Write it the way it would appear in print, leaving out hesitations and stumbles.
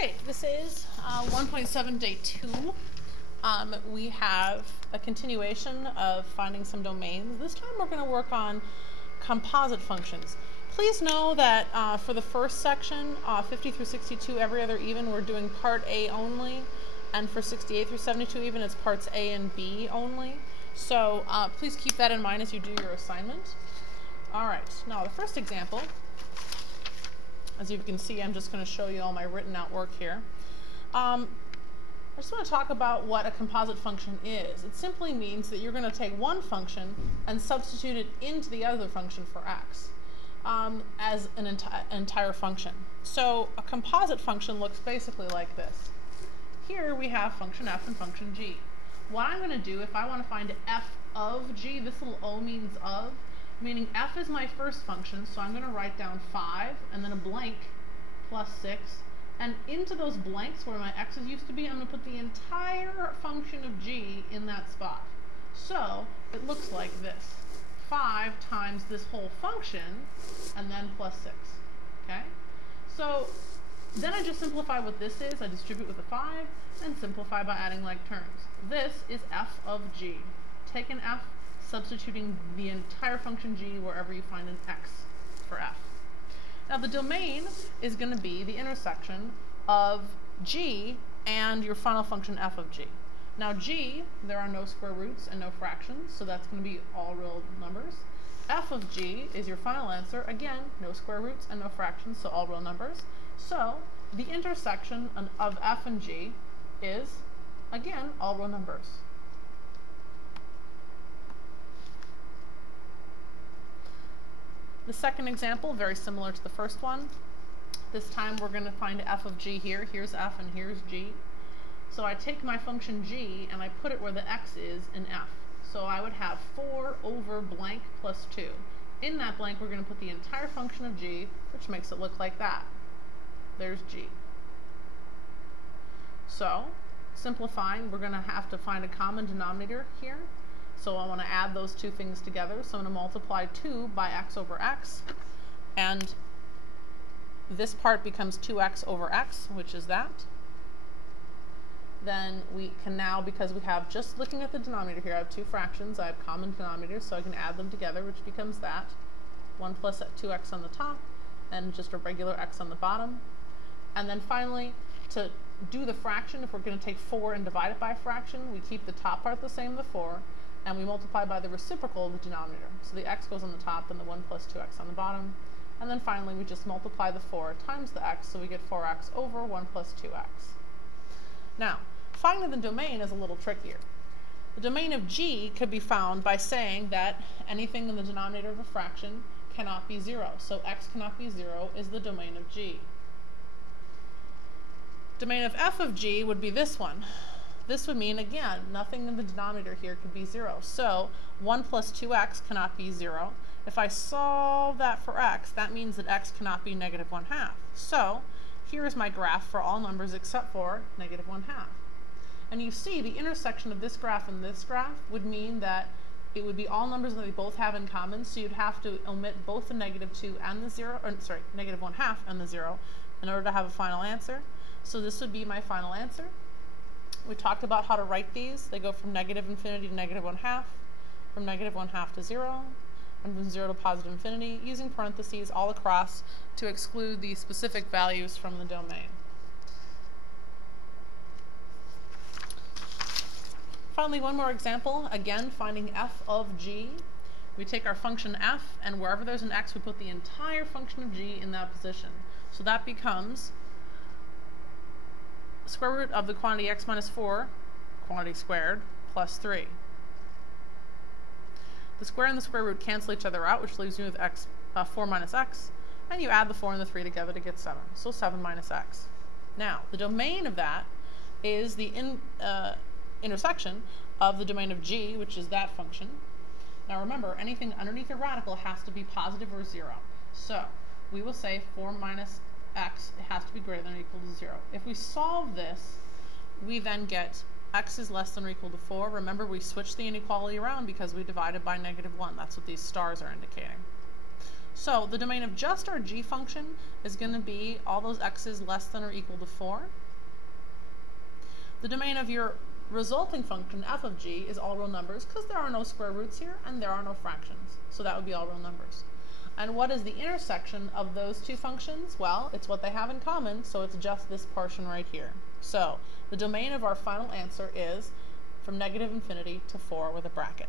Okay, this is 1.7 day 2. We have a continuation of finding some domains. This time we're going to work on composite functions. Please know that for the first section, 50 through 62, every other even, we're doing part A only. And for 68 through 72 even, it's parts A and B only. So please keep that in mind as you do your assignment. All right, now the first example, as you can see, I'm just going to show you all my written out work here. I just want to talk about what a composite function is. It simply means that you're going to take one function and substitute it into the other function for x as an entire function. So a composite function looks basically like this. Here we have function f and function g. What I'm going to do, if I want to find f of g, this little o means of, meaning f is my first function, so I'm going to write down 5 and then a blank plus 6. And into those blanks where my x's used to be, I'm going to put the entire function of g in that spot. So it looks like this. 5 times this whole function and then plus 6. Okay? So then I just simplify what this is. I distribute with a 5 and simplify by adding like terms. This is f of g. Take an f, substituting the entire function g wherever you find an x for f. Now the domain is going to be the intersection of g and your final function f of g. Now g, there are no square roots and no fractions, so that's going to be all real numbers. F of g is your final answer. Again, no square roots and no fractions, so all real numbers. So the intersection of f and g is, again, all real numbers. The second example, very similar to the first one. This time we're going to find f of g here. Here's f and here's g. So I take my function g and I put it where the x is in f. So I would have 4 over blank plus 2. In that blank, we're going to put the entire function of g, which makes it look like that. There's g. So, simplifying, we're going to have to find a common denominator here. So I want to add those two things together. So I'm going to multiply 2 by x over x. And this part becomes 2x over x, which is that. Then we can now, because we have, just looking at the denominator here, I have two fractions. I have common denominators, so I can add them together, which becomes that. 1 plus 2x on the top, and just a regular x on the bottom. And then finally, to do the fraction, if we're going to take 4 and divide it by a fraction, we keep the top part the same, the 4, and we multiply by the reciprocal of the denominator. So the x goes on the top and the 1 plus 2x on the bottom. And then finally, we just multiply the 4 times the x, so we get 4x over 1 plus 2x. Now, finding the domain is a little trickier. The domain of g could be found by saying that anything in the denominator of a fraction cannot be 0. So x cannot be 0 is the domain of g. Domain of f of g would be this one. This would mean, again, nothing in the denominator here could be 0. So 1 plus 2x cannot be 0. If I solve that for x, that means that x cannot be negative 1/2. So here is my graph for all numbers except for negative 1/2. And you see the intersection of this graph and this graph would mean that it would be all numbers that they both have in common. So you'd have to omit both the negative 2 and the 0, or sorry, negative 1/2 and the 0 in order to have a final answer. So this would be my final answer. We talked about how to write these. They go from negative infinity to negative 1/2, from negative 1/2 to 0, and from 0 to positive infinity, using parentheses all across to exclude the specific values from the domain. Finally, one more example. Again, finding f of g. We take our function f, and wherever there's an x, we put the entire function of g in that position. So that becomes square root of the quantity x minus 4, quantity squared, plus 3. The square and the square root cancel each other out, which leaves you with x, 4 minus x, and you add the 4 and the 3 together to get 7. So 7 minus x. Now, the domain of that is the intersection of the domain of g, which is that function. Now remember, anything underneath a radical has to be positive or 0. So we will say 4 minus x, it has to be greater than or equal to 0. If we solve this, we then get x is less than or equal to 4. Remember, we switched the inequality around because we divided by negative 1. That's what these stars are indicating. So the domain of just our g function is going to be all those x's less than or equal to 4. The domain of your resulting function, f of g, is all real numbers because there are no square roots here and there are no fractions. So that would be all real numbers. And what is the intersection of those two functions? Well, it's what they have in common, so it's just this portion right here. So the domain of our final answer is from -∞ to 4 with a bracket.